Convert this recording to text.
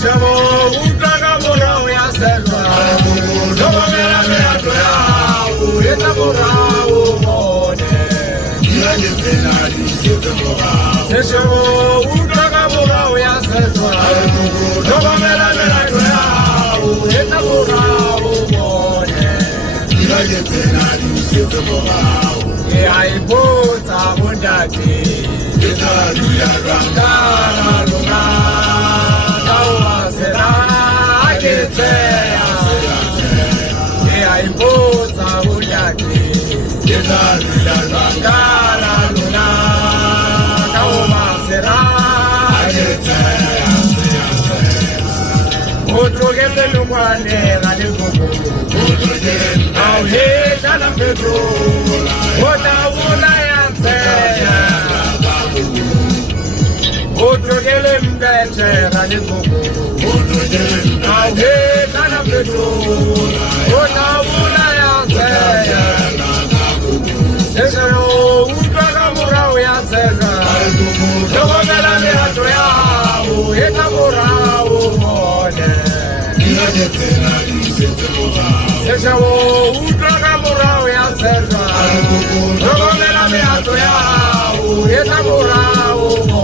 Seshamo utaka mora ya serva. Dobo mera mera toya. Eta mora umone. Yanye tenari sete mora. Seshamo utaka mora ya serva. Dobo mera mera toya. Eta mora umone. Yanye tenari sete mora. Ai bota bondade. Eta luya rangara lunga. Será que sea, imposa bullaki, que da la luna, calma será que sea, otro que te lo guarde, dale coco, otro que ao rei já não pegou, outra una ya sea. Outro que lembra terra de coco. Outro que lembra terra de coco. Outra mulher é a terra. Seja o ultra moral e a terra. Eu vou ver a minha toia. O eta moral o mone. Seja o ultra moral e a terra. Eu vou ver a minha toia. O eta moral o mone.